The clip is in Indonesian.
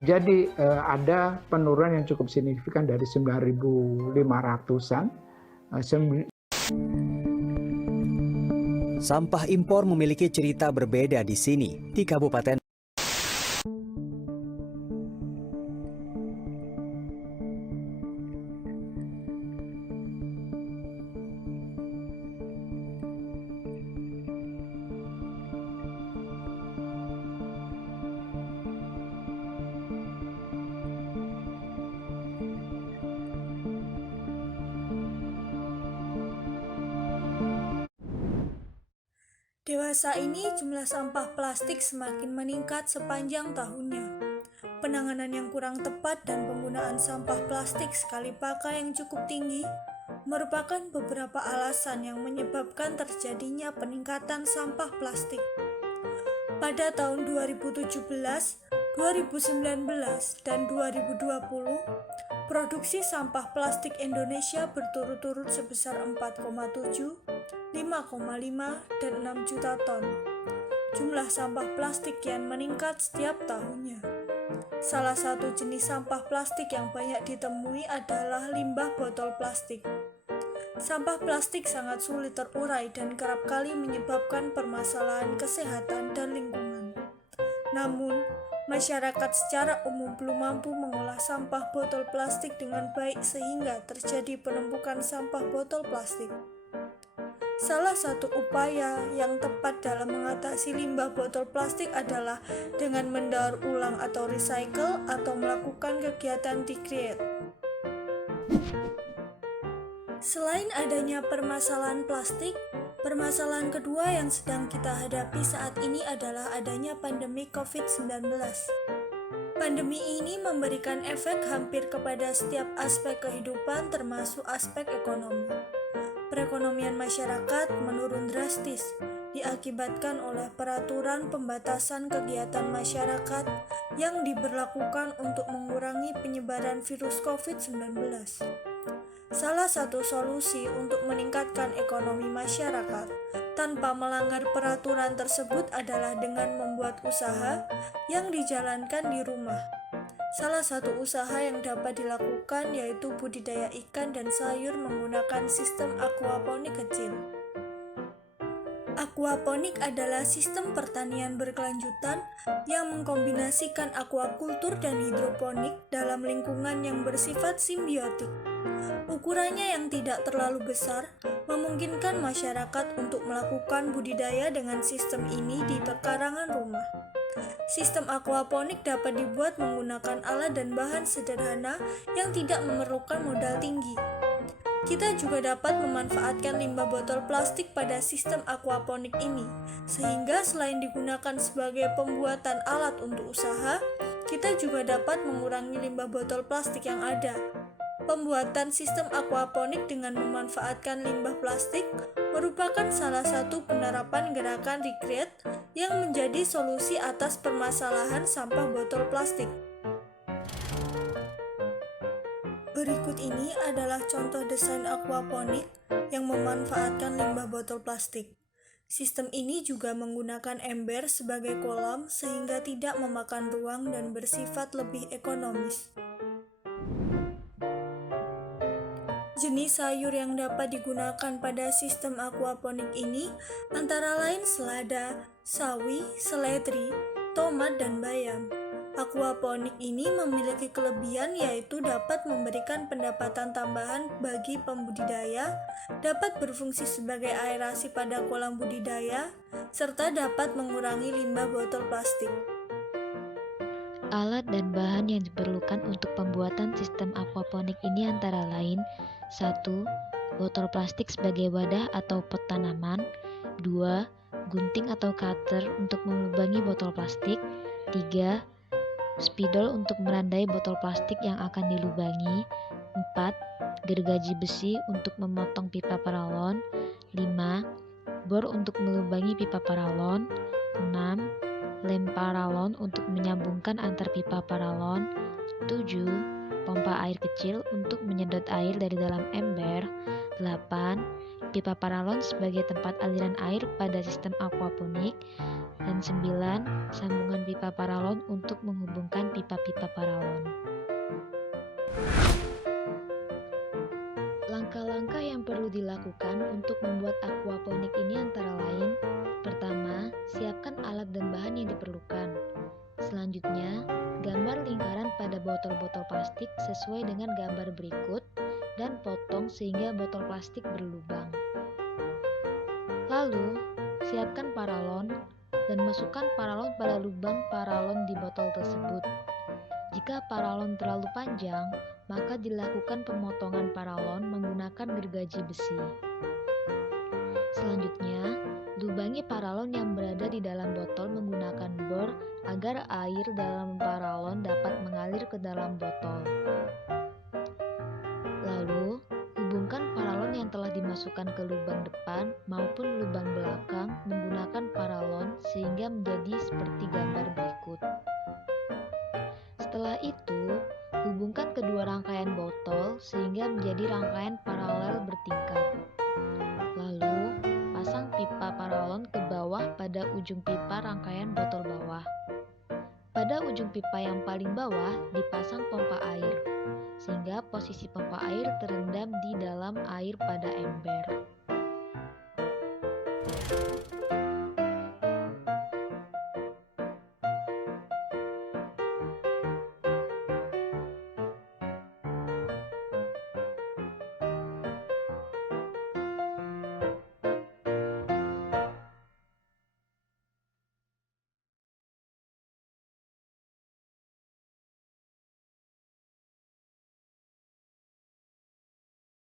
Jadi ada penurunan yang cukup signifikan dari 9.500-an. Sampah impor memiliki cerita berbeda di sini, di Kabupaten. Dewasa ini jumlah sampah plastik semakin meningkat sepanjang tahunnya. Penanganan yang kurang tepat dan penggunaan sampah plastik sekali pakai yang cukup tinggi merupakan beberapa alasan yang menyebabkan terjadinya peningkatan sampah plastik. Pada tahun 2017, 2019, dan 2020, produksi sampah plastik Indonesia berturut-turut sebesar 4,7, 5,5, dan 6 juta ton. Jumlah sampah plastik kian meningkat setiap tahunnya. Salah satu jenis sampah plastik yang banyak ditemui adalah limbah botol plastik. Sampah plastik sangat sulit terurai dan kerap kali menyebabkan permasalahan kesehatan dan lingkungan. Namun, masyarakat secara umum belum mampu mengolah sampah botol plastik dengan baik sehingga terjadi penumpukan sampah botol plastik. Salah satu upaya yang tepat dalam mengatasi limbah botol plastik adalah dengan mendaur ulang atau recycle atau melakukan kegiatan decreate. Selain adanya permasalahan plastik, permasalahan kedua yang sedang kita hadapi saat ini adalah adanya pandemi COVID-19. Pandemi ini memberikan efek hampir kepada setiap aspek kehidupan termasuk aspek ekonomi. Perekonomian masyarakat menurun drastis, diakibatkan oleh peraturan pembatasan kegiatan masyarakat yang diberlakukan untuk mengurangi penyebaran virus COVID-19. Salah satu solusi untuk meningkatkan ekonomi masyarakat tanpa melanggar peraturan tersebut adalah dengan membuat usaha yang dijalankan di rumah. Salah satu usaha yang dapat dilakukan yaitu budidaya ikan dan sayur menggunakan sistem aquaponik kecil. Aquaponik adalah sistem pertanian berkelanjutan yang mengkombinasikan aquakultur dan hidroponik dalam lingkungan yang bersifat simbiotik. Ukurannya yang tidak terlalu besar memungkinkan masyarakat untuk melakukan budidaya dengan sistem ini di pekarangan rumah. Sistem aquaponik dapat dibuat menggunakan alat dan bahan sederhana yang tidak memerlukan modal tinggi. Kita juga dapat memanfaatkan limbah botol plastik pada sistem aquaponik ini, sehingga selain digunakan sebagai pembuatan alat untuk usaha, kita juga dapat mengurangi limbah botol plastik yang ada. Pembuatan sistem aquaponik dengan memanfaatkan limbah plastik merupakan salah satu penerapan gerakan recreate yang menjadi solusi atas permasalahan sampah botol plastik. Berikut ini adalah contoh desain aquaponik yang memanfaatkan limbah botol plastik. Sistem ini juga menggunakan ember sebagai kolam sehingga tidak memakan ruang dan bersifat lebih ekonomis. Jenis sayur yang dapat digunakan pada sistem aquaponik ini antara lain selada, sawi, seledri, tomat, dan bayam. Aquaponik ini memiliki kelebihan yaitu dapat memberikan pendapatan tambahan bagi pembudidaya, dapat berfungsi sebagai aerasi pada kolam budidaya, serta dapat mengurangi limbah botol plastik. Alat dan bahan yang diperlukan untuk pembuatan sistem aquaponik ini antara lain 1. Botol plastik sebagai wadah atau pot tanaman. 2. Gunting atau cutter untuk melubangi botol plastik. 3. Spidol untuk merandai botol plastik yang akan dilubangi. 4. Gergaji besi untuk memotong pipa paralon. 5. Bor untuk melubangi pipa paralon. 6. Lem paralon untuk menyambungkan antar pipa paralon. 7. pompa air kecil untuk menyedot air dari dalam ember. 8. Pipa paralon sebagai tempat aliran air pada sistem aquaponik. Dan 9. Sambungan pipa paralon untuk menghubungkan pipa-pipa paralon. Langkah-langkah yang perlu dilakukan untuk membuat aquaponik ini antara lain: pertama, siapkan alat dan bahan yang diperlukan. Selanjutnya, gambar lingkaran pada botol-botol plastik sesuai dengan gambar berikut dan potong sehingga botol plastik berlubang. Lalu, siapkan paralon dan masukkan paralon pada lubang paralon di botol tersebut. Jika paralon terlalu panjang, maka dilakukan pemotongan paralon menggunakan gergaji besi. Selanjutnya, lubangi paralon yang berada di dalam botol menggunakan bor agar air dalam paralon dapat mengalir ke dalam botol. Lalu, hubungkan paralon yang telah dimasukkan ke lubang depan maupun lubang belakang menggunakan paralon sehingga menjadi seperti gambar berikut. Setelah itu, hubungkan kedua rangkaian botol sehingga menjadi rangkaian paralel bertingkat. Lalu, pasang pipa paralon ke bawah pada ujung pipa rangkaian botol bawah. Pada ujung pipa yang paling bawah dipasang pompa air, sehingga posisi pompa air terendam di dalam air pada ember.